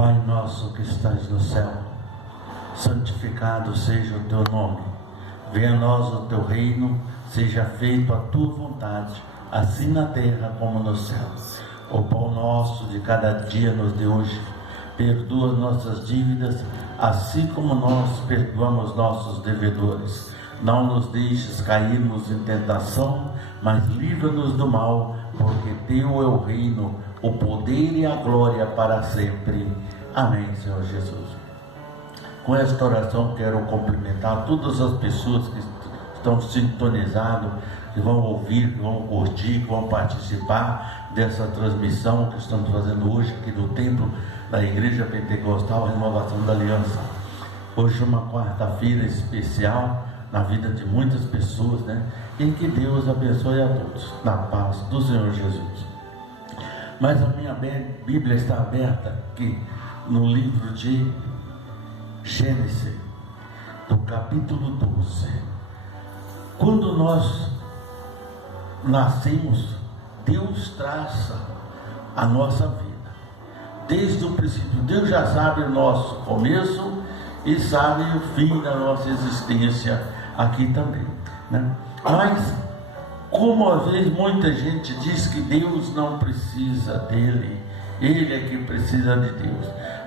Pai nosso que estás no céu, santificado seja o teu nome. Venha a nós o teu reino, seja feita a tua vontade, assim na terra como no céu. O pão nosso de cada dia nos dê hoje. Perdoa nossas dívidas, assim como nós perdoamos nossos devedores. Não nos deixes cairmos em tentação, mas livra-nos do mal, porque teu é o reino, o poder e a glória para sempre. Amém, Senhor Jesus. Com esta oração quero cumprimentar todas as pessoas que estão sintonizadas, que vão ouvir, que vão curtir, que vão participar dessa transmissão que estamos fazendo hoje aqui do templo da Igreja Pentecostal Renovação da Aliança. Hoje é uma quarta-feira especial na vida de muitas pessoas, né? E que Deus abençoe a todos, na paz do Senhor Jesus. Mas a minha Bíblia está aberta aqui no livro de Gênesis, do capítulo 12. Quando nós nascemos, Deus traça a nossa vida. Desde o princípio, Deus já sabe o nosso começo e sabe o fim da nossa existência aqui também, né? Mas, como às vezes muita gente diz que Deus não precisa dele, ele é que precisa de Deus.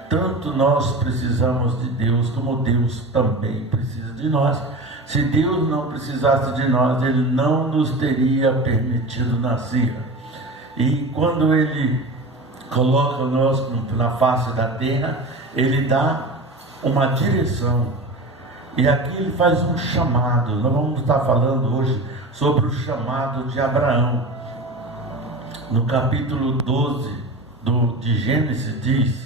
Tanto nós precisamos de Deus, como Deus também precisa de nós. Se Deus não precisasse de nós, Ele não nos teria permitido nascer. E quando Ele coloca nós na face da terra, Ele dá uma direção. E aqui Ele faz um chamado. Nós vamos estar falando hoje sobre o chamado de Abraão. No capítulo 12 de Gênesis diz: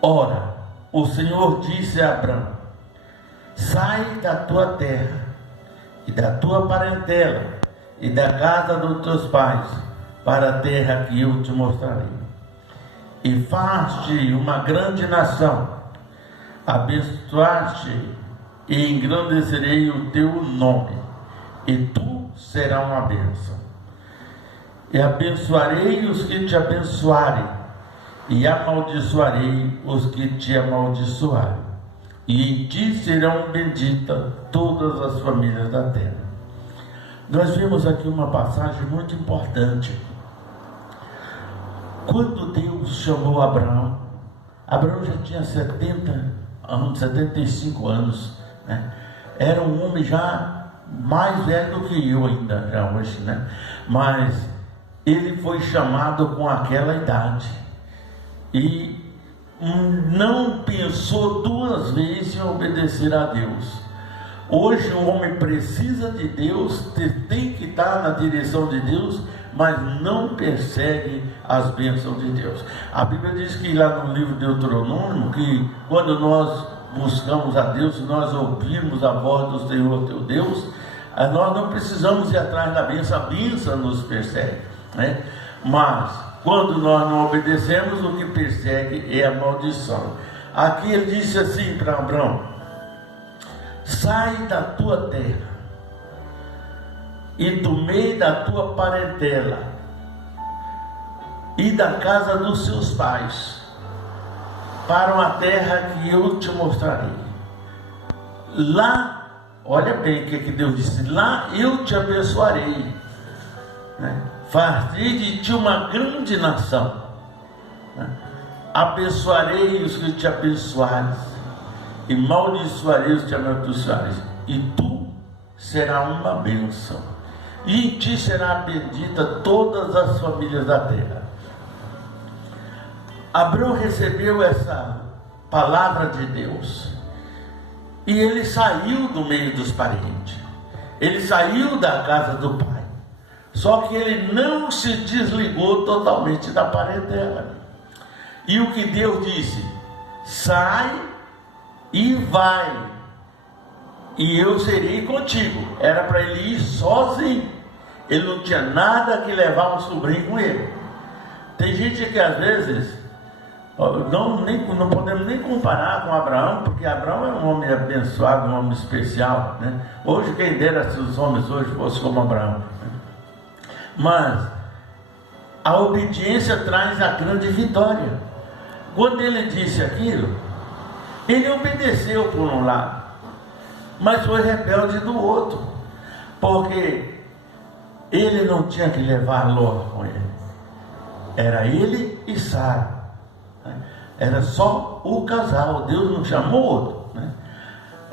Ora, o Senhor disse a Abraão: sai da tua terra e da tua parentela e da casa dos teus pais para a terra que eu te mostrarei, e faz-te uma grande nação, abençoar-te e engrandecerei o teu nome, e tu serás uma bênção. E abençoarei os que te abençoarem, e amaldiçoarei os que te amaldiçoarem, e em ti serão benditas todas as famílias da terra. Nós vimos aqui uma passagem muito importante. Quando Deus chamou Abraão, Abraão já tinha 75 anos, né? Era um homem já mais velho do que eu ainda, já hoje, né? Mas ele foi chamado com aquela idade e não pensou duas vezes em obedecer a Deus. Hoje o homem precisa de Deus, tem que estar na direção de Deus, mas não persegue as bênçãos de Deus. A Bíblia diz que lá no livro de Deuteronômio, que quando nós buscamos a Deus, nós ouvimos a voz do Senhor teu Deus, nós não precisamos ir atrás da bênção, a bênção nos persegue, né? Mas quando nós não obedecemos, o que persegue é a maldição. Aqui ele disse assim para Abraão: sai da tua terra e do meio da tua parentela e da casa dos seus pais para uma terra que eu te mostrarei. Lá, olha bem o que Deus disse: lá eu te abençoarei, né? Farei de ti uma grande nação, né? Abençoarei os que te abençoarem, e maldiçoarei os que te amaldiçoarem, e tu serás uma bênção, e em ti será bendita todas as famílias da terra. Abraão recebeu essa palavra de Deus, e ele saiu do meio dos parentes, ele saiu da casa do pai. Só que ele não se desligou totalmente da parentela. E o que Deus disse: sai e vai, e eu serei contigo. Era para ele ir sozinho. Ele não tinha nada que levar um sobrinho com ele. Tem gente que às vezes não podemos nem comparar com Abraão, porque Abraão é um homem abençoado, um homem especial, né? Hoje quem dera se os homens hoje fossem como Abraão. Mas a obediência traz a grande vitória. quando ele disse aquilo, ele obedeceu por um lado, mas foi rebelde do outro, porque ele não tinha que levar Ló com ele, era ele e Sara, né? Era só o casal, Deus não chamou outro, né?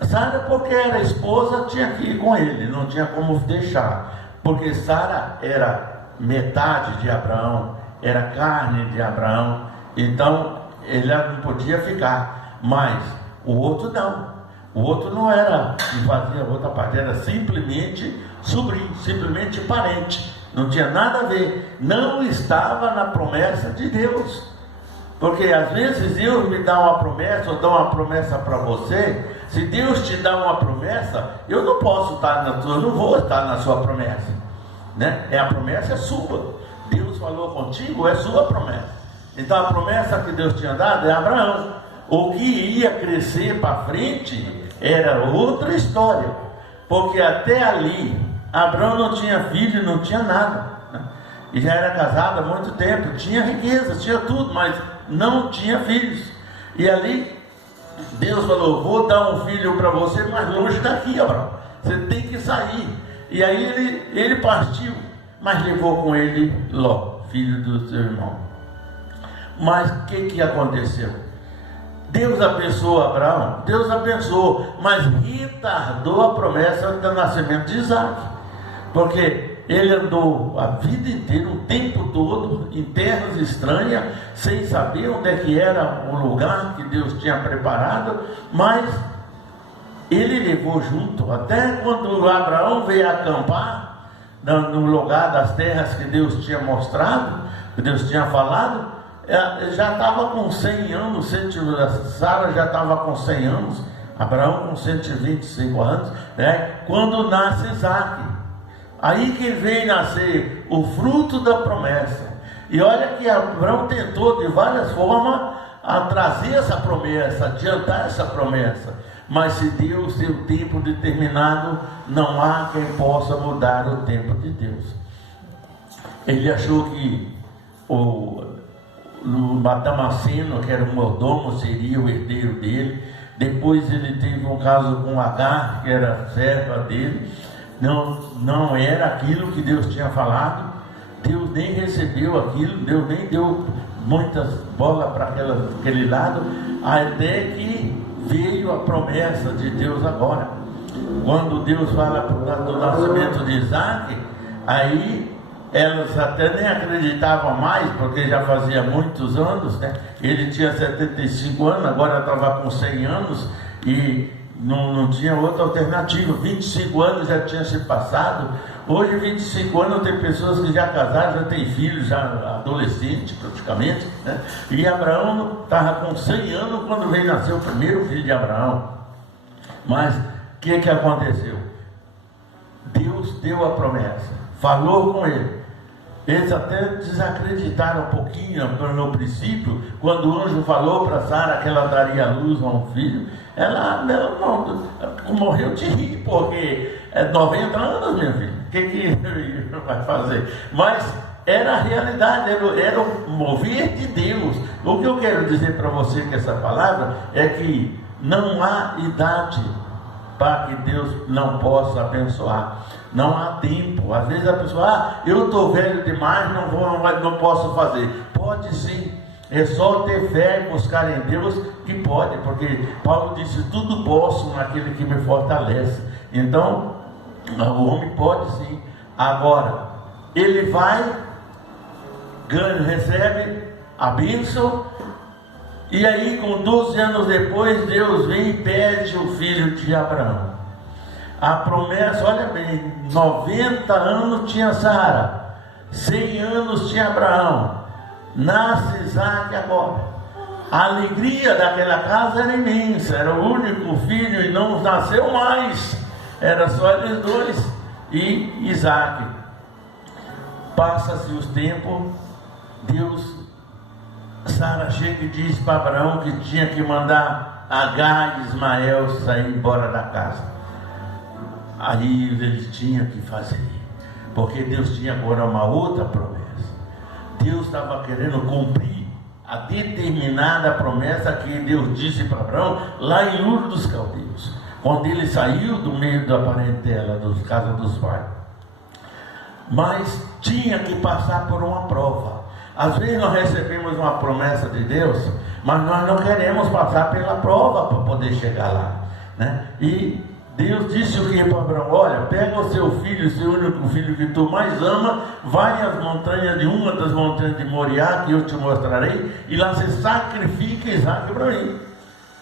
Sara, porque era esposa, tinha que ir com ele, não tinha como deixar, porque Sara era metade de Abraão, era carne de Abraão, então ele não podia ficar, mas o outro não. O outro não era que fazia outra parte, era simplesmente sobrinho, simplesmente parente, não tinha nada a ver, não estava na promessa de Deus. Porque às vezes Deus me dá uma promessa, ou dá uma promessa para você. Se Deus te dá uma promessa, eu não posso estar na tua, eu não vou estar na sua promessa, né? A promessa é sua. Deus falou contigo, é sua promessa. Então a promessa que Deus tinha dado é Abraão. O que ia crescer para frente era outra história, porque até ali Abraão não tinha filho, não tinha nada, né? E já era casado há muito tempo, tinha riqueza, tinha tudo, mas não tinha filhos. E ali Deus falou: vou dar um filho para você, mas longe daqui, Abraão, você tem que sair. E aí ele partiu, mas levou com ele Ló, filho do seu irmão. Mas o que aconteceu? Deus abençoou Abraão, Deus abençoou, mas retardou a promessa do nascimento de Isaac, porque ele andou a vida inteira, o tempo todo, em terras estranhas, sem saber onde é que era o lugar que Deus tinha preparado, mas ele levou junto, até quando Abraão veio acampar no lugar das terras que Deus tinha mostrado, que Deus tinha falado, já estava com 100 anos, Sara já estava com 100 anos, Abraão com 125 anos, né? Quando nasce Isaac, aí que vem nascer o fruto da promessa. E olha que Abraão tentou de várias formas a trazer essa promessa, adiantar essa promessa, mas se Deus tem o tempo determinado, não há quem possa mudar o tempo de Deus. Ele achou que o Damasceno, que era o mordomo, seria o herdeiro dele. Depois ele teve um caso com Agar, que era serva dele. Não era aquilo que Deus tinha falado. Deus nem recebeu aquilo, Deus nem deu muitas bolas para aquele lado, até que veio a promessa de Deus agora. Quando Deus fala do nascimento de Isaac, aí elas até nem acreditavam mais, porque já fazia muitos anos, né? Ele tinha 75 anos, agora estava com 100 anos, e não tinha outra alternativa. 25 anos já tinha se passado. Hoje, 25 anos, tem pessoas que já casaram, já tem filhos, já adolescentes praticamente, né? E Abraão estava com 100 anos quando veio nascer o primeiro filho de Abraão. Mas o que aconteceu? Deus deu a promessa, falou com ele. Eles até desacreditaram um pouquinho no princípio, quando o anjo falou para Sara que ela daria à luz a um filho. Ela não, morreu de rir, porque é 90 anos, minha filha, o que vai fazer? Mas era a realidade, era o mover de Deus. O que eu quero dizer para você com essa palavra é que não há idade para que Deus não possa abençoar. Não há tempo. Às vezes a pessoa, eu estou velho demais, não posso fazer. Pode sim. É só ter fé e buscar em Deus que pode, porque Paulo disse: tudo posso naquele que me fortalece. Então o homem pode sim. Agora ele vai, ganha, recebe a bênção, e aí com 12 anos depois Deus vem e pede o filho de Abraão. A promessa, olha bem, 90 anos tinha Sara, 100 anos tinha Abraão, nasce Isaac agora. A alegria daquela casa era imensa, era o único filho e não nasceu mais, era só eles dois e Isaac. Passa-se os tempos, Sara chega e diz para Abraão que tinha que mandar Agar e Ismael sair embora da casa. Aí ele tinha que fazer, porque Deus tinha agora uma outra promessa. Deus estava querendo cumprir a determinada promessa que Deus disse para Abraão lá em Ur dos Caldeus, quando ele saiu do meio da parentela, dos casas dos pais. Mas tinha que passar por uma prova. Às vezes nós recebemos uma promessa de Deus, mas nós não queremos passar pela prova para poder chegar lá, né? E Deus disse o que para Abraão: olha, pega o seu filho, o seu único filho que tu mais ama, vai às montanhas de uma das montanhas de Moriá, que eu te mostrarei, e lá se sacrifica Isaac para mim.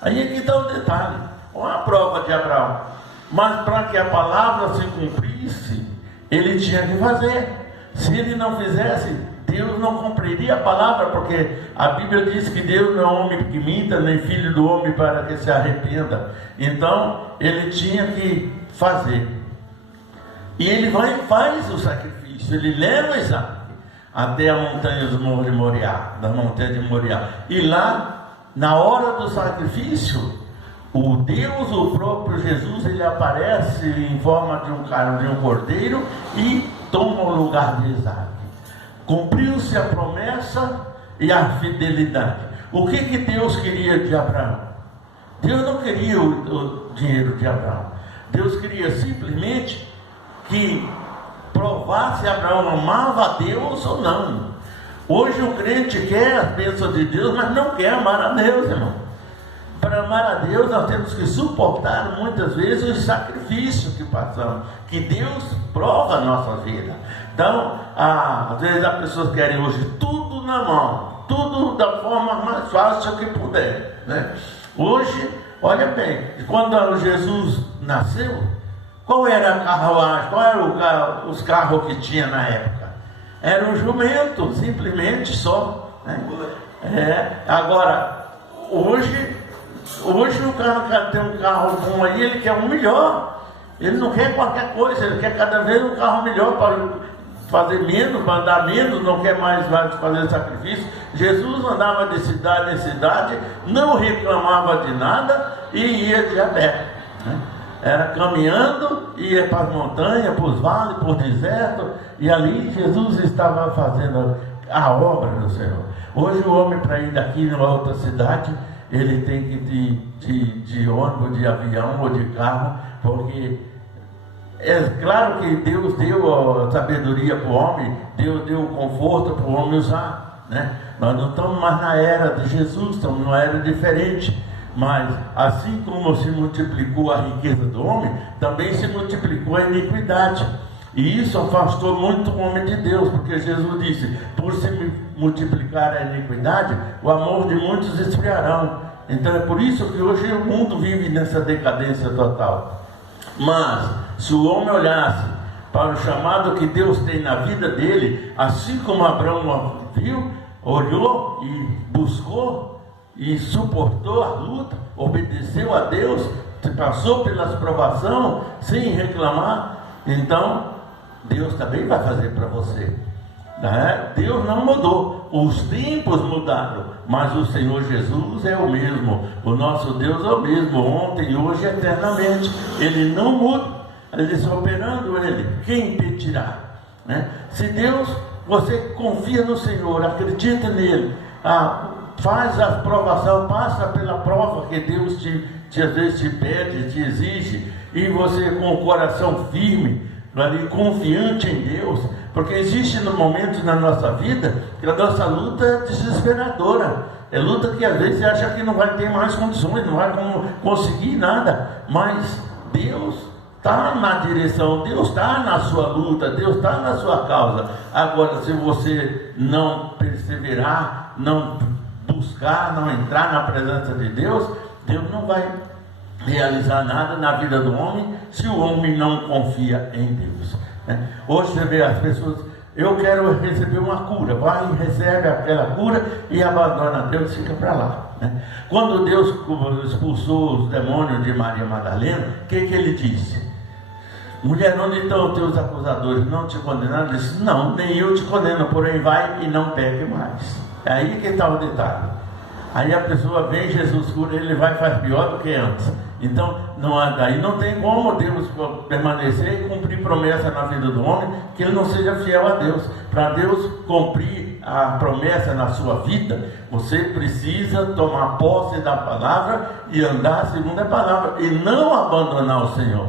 Aí aqui está o detalhe, uma prova de Abraão. Mas para que a palavra se cumprisse, ele tinha que fazer. Se ele não fizesse, Deus não cumpriria a palavra, porque a Bíblia diz que Deus não é homem que minta, nem filho do homem para que se arrependa. Então, ele tinha que fazer. E ele vai e faz o sacrifício. Ele leva Isaac até a montanha dos Morros de Moriá, da montanha de Moriá. E lá, na hora do sacrifício, o Deus, o próprio Jesus, ele aparece em forma de um cordeiro e toma o lugar de Isaac. Cumpriu-se a promessa e a fidelidade. O que Deus queria de Abraão? Deus não queria o dinheiro de Abraão. Deus queria simplesmente que provasse se Abraão amava a Deus ou não. Hoje o crente quer as bênçãos de Deus, mas não quer amar a Deus, irmão. Para amar a Deus, nós temos que suportar muitas vezes os sacrifícios que passamos, que Deus prova a nossa vida. Então, às vezes as pessoas querem hoje tudo na mão, tudo da forma mais fácil que puder, né? Hoje, olha bem, quando Jesus nasceu, qual era a carruagem, qual era os carros que tinha na época? Era um jumento, simplesmente só, né? Agora, hoje o cara tem um carro bom aí, ele quer um melhor. Ele não quer qualquer coisa, ele quer cada vez um carro melhor para fazer menos, para andar menos, não quer mais fazer sacrifício. Jesus andava de cidade em cidade, não reclamava de nada e ia de a pé, né? Era caminhando, ia para as montanhas, para os vales, para o deserto, e ali Jesus estava fazendo a obra do Senhor. Hoje o homem, para ir daqui numa outra cidade, ele tem que ir de ônibus, de avião ou de carro, porque é claro que Deus deu a sabedoria para o homem, Deus deu o conforto para o homem usar, né? Nós não estamos mais na era de Jesus, estamos numa era diferente. Mas assim como se multiplicou a riqueza do homem, também se multiplicou a iniquidade. E isso afastou muito o homem de Deus, porque Jesus disse: por se multiplicar a iniquidade, o amor de muitos esfriarão. Então é por isso que hoje o mundo vive nessa decadência total. Mas se o homem olhasse para o chamado que Deus tem na vida dele, assim como Abraão viu, olhou e buscou e suportou a luta, obedeceu a Deus, passou pelas provações sem reclamar, então Deus também vai fazer para você, né? Deus não mudou, os tempos mudaram, mas o Senhor Jesus é o mesmo, o nosso Deus é o mesmo, ontem, hoje, eternamente. Ele não muda, ele está operando ele, quem impedirá, né? Se Deus, você confia no Senhor, acredita nele, faz a provação, passa pela prova que Deus às vezes te pede, te exige, e você com o coração firme, ali, confiante em Deus, porque existe momentos na nossa vida que a nossa luta é desesperadora, é luta que às vezes você acha que não vai ter mais condições, não vai conseguir nada, mas Deus está na direção, Deus está na sua luta, Deus está na sua causa. Agora, se você não perseverar, não buscar, não entrar na presença de Deus, Deus não vai realizar nada na vida do homem, se o homem não confia em Deus, né? Hoje você vê as pessoas: eu quero receber uma cura, vai e recebe aquela cura e abandona Deus e fica para lá, né? Quando Deus expulsou os demônios de Maria Madalena, o que ele disse? Mulher, onde estão os teus acusadores? Não te condenaram? Ele disse: não, nem eu te condeno, porém vai e não peque mais. É aí que está o detalhe. Aí a pessoa vem, Jesus cura, ele vai e faz pior do que antes. Então, aí não tem como Deus permanecer e cumprir promessa na vida do homem, que ele não seja fiel a Deus. Para Deus cumprir a promessa na sua vida, você precisa tomar posse da palavra e andar segundo a palavra, e não abandonar o Senhor.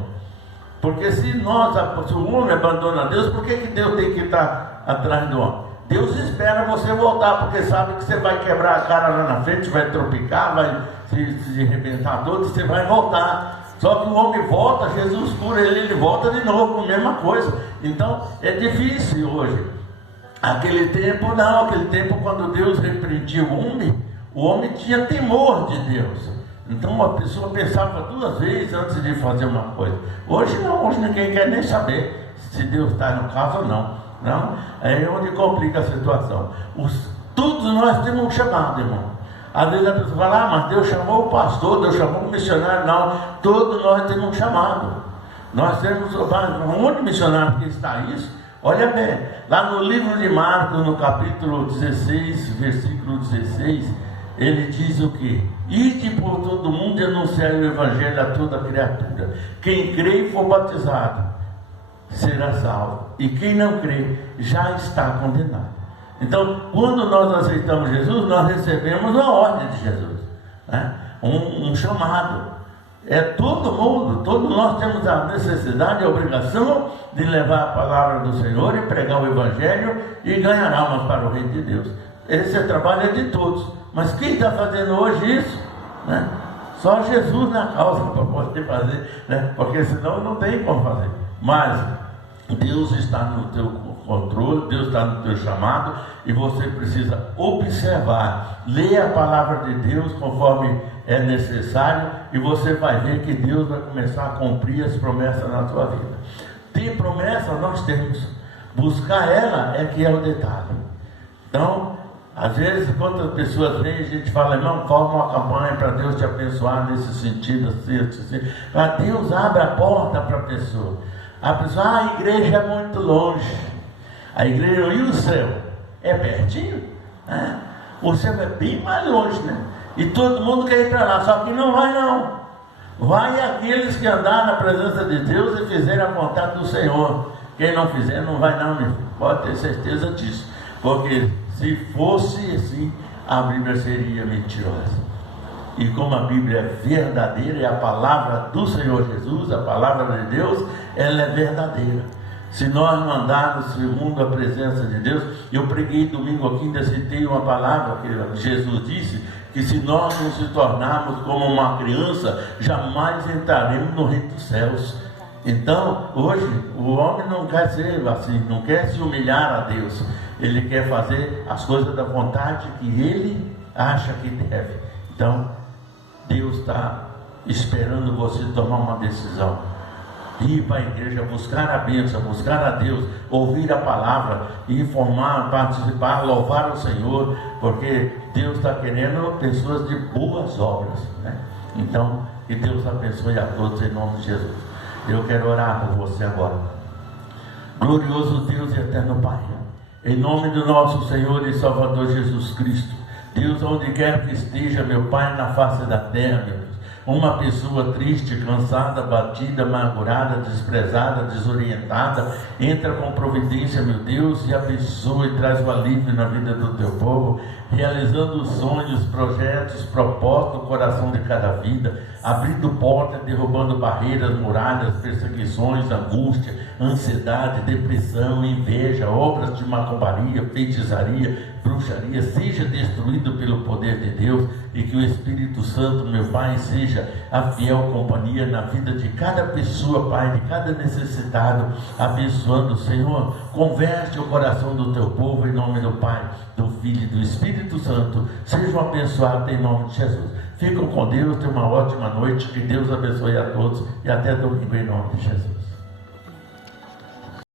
Porque se o homem abandona Deus, por que Deus tem que estar atrás do homem? Deus espera você voltar, porque sabe que você vai quebrar a cara lá na frente, vai tropicar, vai se arrebentar todo, você vai voltar. Só que o homem volta, Jesus cura ele volta de novo, a mesma coisa. Então é difícil hoje. Aquele tempo não, aquele tempo quando Deus repreendia o homem tinha temor de Deus. Então a pessoa pensava 2 vezes antes de fazer uma coisa. Hoje não, hoje ninguém quer nem saber se Deus está no caso ou não. Não? É onde complica a situação. Todos nós temos um chamado, irmão. Às vezes a pessoa fala, mas Deus chamou o pastor, Deus chamou o missionário. Não, todos nós temos um chamado. Nós temos um único missionário que está isso. Olha bem, lá no livro de Marcos, no capítulo 16, versículo 16, ele diz o que? Ide por todo mundo e anunciar o evangelho a toda criatura. Quem crê e for batizado será salvo, e quem não crê já está condenado. Então, quando nós aceitamos Jesus, nós recebemos uma ordem de Jesus, né? um chamado. É todo mundo, todos nós temos a necessidade e a obrigação de levar a palavra do Senhor e pregar o evangelho e ganhar almas para o reino de Deus. Esse trabalho é de todos, mas quem está fazendo hoje isso, né? Só Jesus na causa para poder fazer, né? Porque senão não tem como fazer. Mas Deus está no teu controle, Deus está no teu chamado, e você precisa observar, ler a palavra de Deus conforme é necessário, e você vai ver que Deus vai começar a cumprir as promessas na sua vida. Tem promessa, nós temos. Buscar ela é que é o detalhe. Então, às vezes, quando as pessoas vêm, a gente fala, irmão, forma uma campanha para Deus te abençoar nesse sentido, assim. Para Deus abre a porta para a pessoa. A pessoa, a igreja é muito longe. A igreja e o céu é pertinho, né? O céu é bem mais longe, né? E todo mundo quer ir para lá, só que não vai não. Vai aqueles que andaram na presença de Deus e fizeram a vontade do Senhor. Quem não fizer não vai não, meu filho. Pode ter certeza disso. Porque se fosse assim, a Bíblia seria mentirosa. E como a Bíblia é verdadeira, é a palavra do Senhor Jesus, a palavra de Deus, ela é verdadeira. Se nós não andarmos segundo a presença de Deus, eu preguei domingo aqui, ainda citei uma palavra que Jesus disse, que se nós não se tornarmos como uma criança, jamais entraremos no reino dos céus. Então, hoje, o homem não quer ser assim, não quer se humilhar a Deus. Ele quer fazer as coisas da vontade que ele acha que deve. Então, Deus está esperando você tomar uma decisão. Ir para a igreja, buscar a bênção, buscar a Deus, ouvir a palavra, informar, participar, louvar o Senhor, porque Deus está querendo pessoas de boas obras, né? Então, que Deus abençoe a todos em nome de Jesus. Eu quero orar por você agora. Glorioso Deus e eterno Pai, em nome do nosso Senhor e Salvador Jesus Cristo, Deus, onde quer que esteja, meu Pai, na face da terra, meu Deus, uma pessoa triste, cansada, batida, amargurada, desprezada, desorientada, entra com providência, meu Deus, e abençoa e traz o alívio na vida do teu povo, realizando os sonhos, projetos, propósitos no coração de cada vida, abrindo portas, derrubando barreiras, muralhas, perseguições, angústia, ansiedade, depressão, inveja, obras de macumbaria, feitiçaria, bruxaria, seja destruído pelo poder de Deus, e que o Espírito Santo, meu Pai, seja a fiel companhia na vida de cada pessoa, Pai, de cada necessitado, abençoando, Senhor. Converte o coração do teu povo em nome do Pai, do Filho e do Espírito Santo. Sejam abençoados em nome de Jesus. Ficam com Deus, tenham uma ótima noite, que Deus abençoe a todos e até domingo em nome de Jesus.